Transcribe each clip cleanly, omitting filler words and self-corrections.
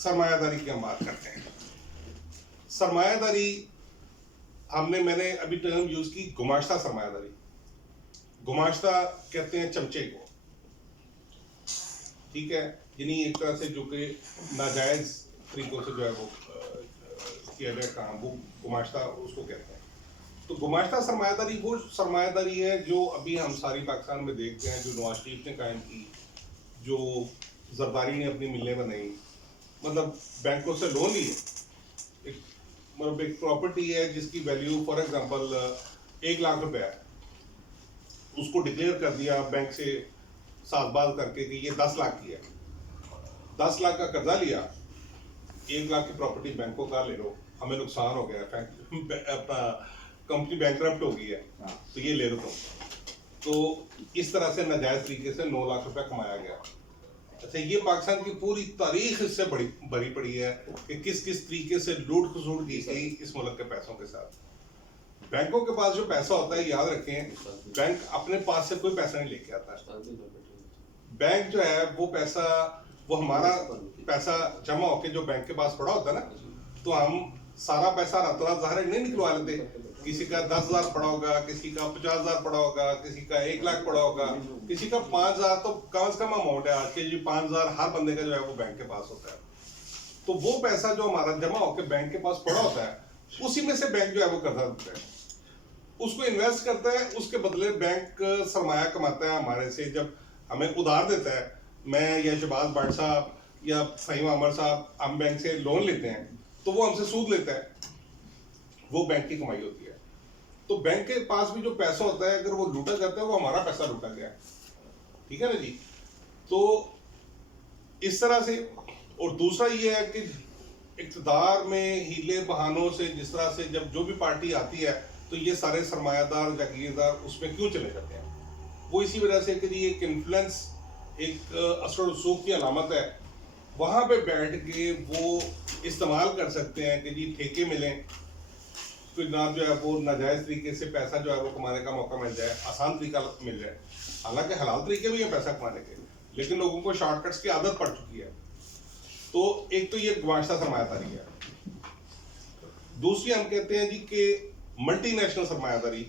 सरमायादारी की हम बात करते हैं। सरमायादारी मैंने अभी टर्म यूज की गुमाश्ता सरमायादारी। गुमाश्ता कहते हैं चमचे को, ठीक है, यानी एक तरह से जो कि नाजायज तरीकों से जो है वो किया गया काम, वो गुमाश्ता उसको कहते हैं। तो गुमाश्ता सरमायादारी वो सरमायादारी है जो अभी हम सारी पाकिस्तान में देखते हैं, जो नवाज शरीफ ने कायम की, जो जरदारी ने अपनी मिलें बनाई, मतलब बैंकों से लोन लिए, मतलब एक प्रॉपर्टी है जिसकी वैल्यू फॉर एग्जांपल 1 लाख रुपए है, उसको डिक्लेयर कर दिया बैंक से साजबाज करके कि ये 10 लाख की है, 10 लाख का कर्जा लिया, 1 लाख की प्रॉपर्टी बैंकों का ले लो, हमें नुकसान हो गया, अपना कंपनी बैंकरप्ट हो गई है, तो ये ले लो तुम। तो इस तरह से नाजायज तरीके से 9 लाख रुपए कमाया गया। अच्छा, ये पाकिस्तान की पूरी तारीख इससे भरी पड़ी है कि किस किस तरीके से लूट खसूट की गई इस मुल्क के पैसों के साथ। बैंकों के पास जो पैसा होता है, याद रखें, बैंक अपने पास से कोई पैसा नहीं लेके आता। बैंक जो है वो पैसा, वो हमारा पैसा जमा होके जो बैंक के पास पड़ा होता है ना, तो हम सारा पैसा रातों रात ज़ाहिर नहीं निकलवा लेते। किसी का 10,000 पड़ा होगा, किसी का 50,000 पड़ा होगा, किसी का 1 लाख पड़ा होगा, किसी का 5,000, तो कम से कम अमाउंट है आज के, जी 5,000 हर बंदे का जो है वो बैंक के पास होता है। तो वो पैसा जो हमारा जमा होकर बैंक के पास पड़ा होता है, उसी में से बैंक जो है वो कर्जा देता है, उसको इन्वेस्ट करता है, उसके बदले बैंक सरमाया कमाता है हमारे से। जब हमें उधार देता है, मैं या शहबाज भट्ट साहब या फहीम अमर साहब हम बैंक से लोन लेते हैं, तो वो हमसे सूद लेता है, वो बैंक की कमाई होती है। तो बैंक के पास भी जो पैसा होता है, अगर वो लूटा जाता है, वो हमारा पैसा लूटा गया, ठीक है ना जी। तो इस तरह से, और दूसरा ये है कि इक़्तिदार में हीले बहानों से, जिस तरह से जब जो भी पार्टी आती है, तो ये सारे सरमायादार जागीरदार उसमें क्यों चले जाते हैं? वो इसी वजह से कि ये एक इन्फ्लुएंस, एक असर रसूख की अलामत है। वहाँ पे बैठ के वो इस्तेमाल कर सकते हैं कि जी ठेके मिलें, तो ना जो है वो नाजायज़ तरीके से पैसा जो है वो कमाने का मौका मिल जाए, आसान तरीका मिल जाए। हालांकि हलाल तरीके भी हैं पैसा कमाने के, लेकिन लोगों को शॉर्टकट्स की आदत पड़ चुकी है। तो एक तो ये गुमाश्ता सरमायादारी है। दूसरी हम कहते हैं जी कि मल्टीनेशनल सरमायादारी,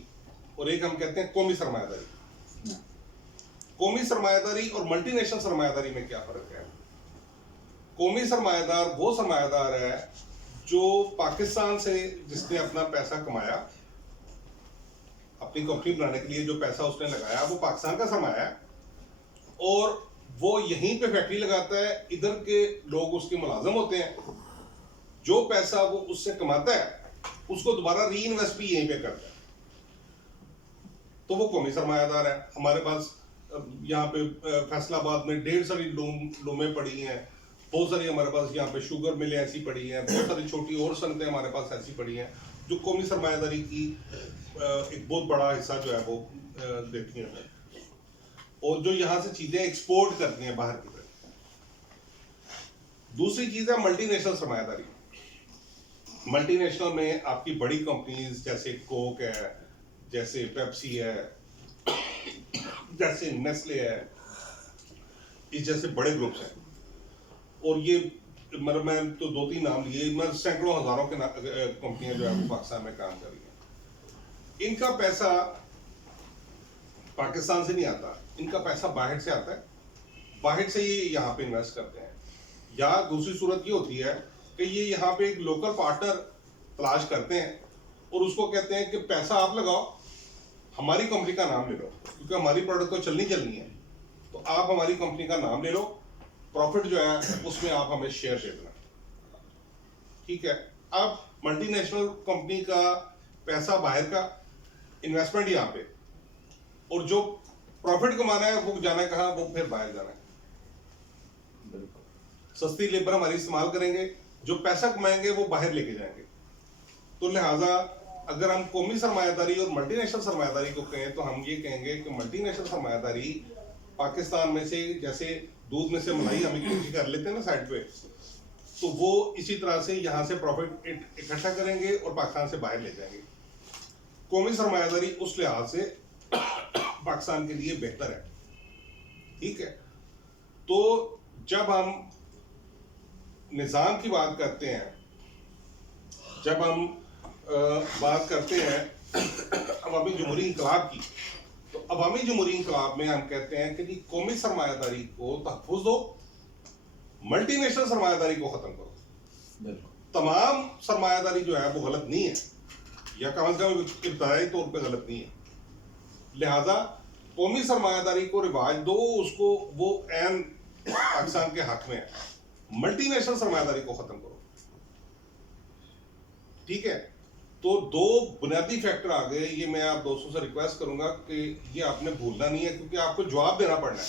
और एक हम कहते हैं कौमी सरमायादारी। कौमी सरमायादारी और मल्टीनेशनल सरमायादारी में क्या फर्क है? कौमी सरमायादार वो सरमायादार है जो पाकिस्तान से, जिसने अपना पैसा कमाया, अपनी कंपनी बनाने के लिए जो पैसा उसने लगाया, वो पाकिस्तान का सरमाया है, और वो यहीं पे फैक्ट्री लगाता है, इधर के लोग उसके मुलाजिम होते हैं, जो पैसा वो उससे कमाता है उसको दोबारा री इन्वेस्ट भी यहीं पे करता है, तो वो कौमी सरमायादार है। हमारे पास यहाँ पे फैसलाबाद में 1.5 सारी लूमें पड़ी हैं, बहुत सारी हमारे पास यहाँ पे शुगर मिलें ऐसी पड़ी हैं, बहुत सारी छोटी और सनतें हमारे पास ऐसी पड़ी हैं जो कौमी सरमायादारी की एक बहुत बड़ा हिस्सा जो है वो देती हैं, और जो यहाँ से चीज़ें एक्सपोर्ट करती हैं बाहर की तरफ। दूसरी चीज़ है मल्टीनेशनल सरमायादारी। मल्टीनेशनल में आपकी बड़ी कंपनीज जैसे कोक है, जैसे पेप्सी है, जैसे नेस्ले है, इस जैसे बड़े ग्रुप्स हैं, और ये मतलब मैं तो 2-3 नाम लिए, मैं सैकड़ों हजारों के कंपनियां जो है वो पाकिस्तान में काम कर रही हैं। इनका पैसा पाकिस्तान से नहीं आता, इनका पैसा बाहर से आता है, बाहर से ये यहाँ पे इन्वेस्ट करते हैं। या दूसरी सूरत ये होती है कि ये यहाँ पे एक लोकल पार्टनर तलाश करते हैं और उसको कहते हैं कि पैसा आप लगाओ, हमारी कंपनी का नाम ले लो, क्योंकि हमारी प्रोडक्ट तो चलनी है, तो आप हमारी कंपनी का नाम ले लो, प्रॉफिट जो है उसमें आप हमें शेयर दे देना, ठीक है। अब मल्टीनेशनल कंपनी का पैसा बाहर का, इन्वेस्टमेंट यहाँ पे, और जो प्रॉफिट कमाना है वो जाना है कहाँ? वो फिर बाहर जाना है। सस्ती लेबर हमारी इस्तेमाल करेंगे, जो पैसा कमाएंगे वो बाहर लेके जाएंगे। तो लिहाजा अगर हम कौमी सरमायादारी और मल्टीनेशनल सरमायादारी को कहें, तो हम ये कहेंगे कि मल्टीनेशनल सरमायादारी पाकिस्तान में से, जैसे दूध में से मलाई हम इकट्ठी कर लेते हैं ना साइड पे, तो वो इसी तरह से यहाँ से प्रॉफिट इकट्ठा करेंगे और पाकिस्तान से बाहर ले जाएंगे। कौमी सरमायादारी उस लिहाज से पाकिस्तान के लिए बेहतर है, ठीक है। तो जब हम निज़ाम की बात करते हैं, जब हम बात करते हैं अवामी जमहूरी इंकलाब की, तो अवामी जमहूरी इंकलाब में हम कहते हैं कि जी कौमी सरमायादारी को तहफ़्फ़ुज़ दो, मल्टीनेशनल सरमायादारी को ख़त्म करो। तमाम सरमायादारी जो है वो गलत नहीं है, या कम से कम इब्तदाई तौर पे गलत नहीं है। लिहाजा कौमी सरमायादारी को रिवाज दो, उसको वो ऐन पाकिस्तान के हक में है। मल्टीनेशनल सरमायादारी को ख़त्म करो, ठीक है। तो दो बुनियादी फैक्टर आ गए। ये मैं आप दोस्तों से रिक्वेस्ट करूंगा कि ये आपने भूलना नहीं है, क्योंकि आपको जवाब देना पड़ना है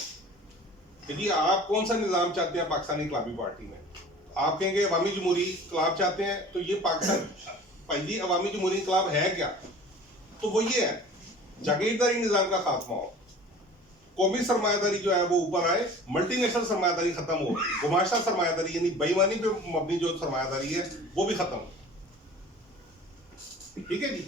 कि जी आप कौन सा निज़ाम चाहते हैं पाकिस्तानी इन्कलाबी पार्टी में। आप कहेंगे अवामी जमहूरी इन्कलाब चाहते हैं, तो ये पाकिस्तान भाई जी अवामी जमहूरी इन्कलाब है क्या? तो वो ये है, जागीरदारी निज़ाम का खात्मा हो, कौमी सरमायादारी जो है वो ऊपर आए, मल्टीनेशनल सरमायादारी खत्म हो, गुमाश्ता सरमायादारी यानी बेईमानी पे मबनी जो सरमायादारी है वो भी खत्म हो, ठीक है जी।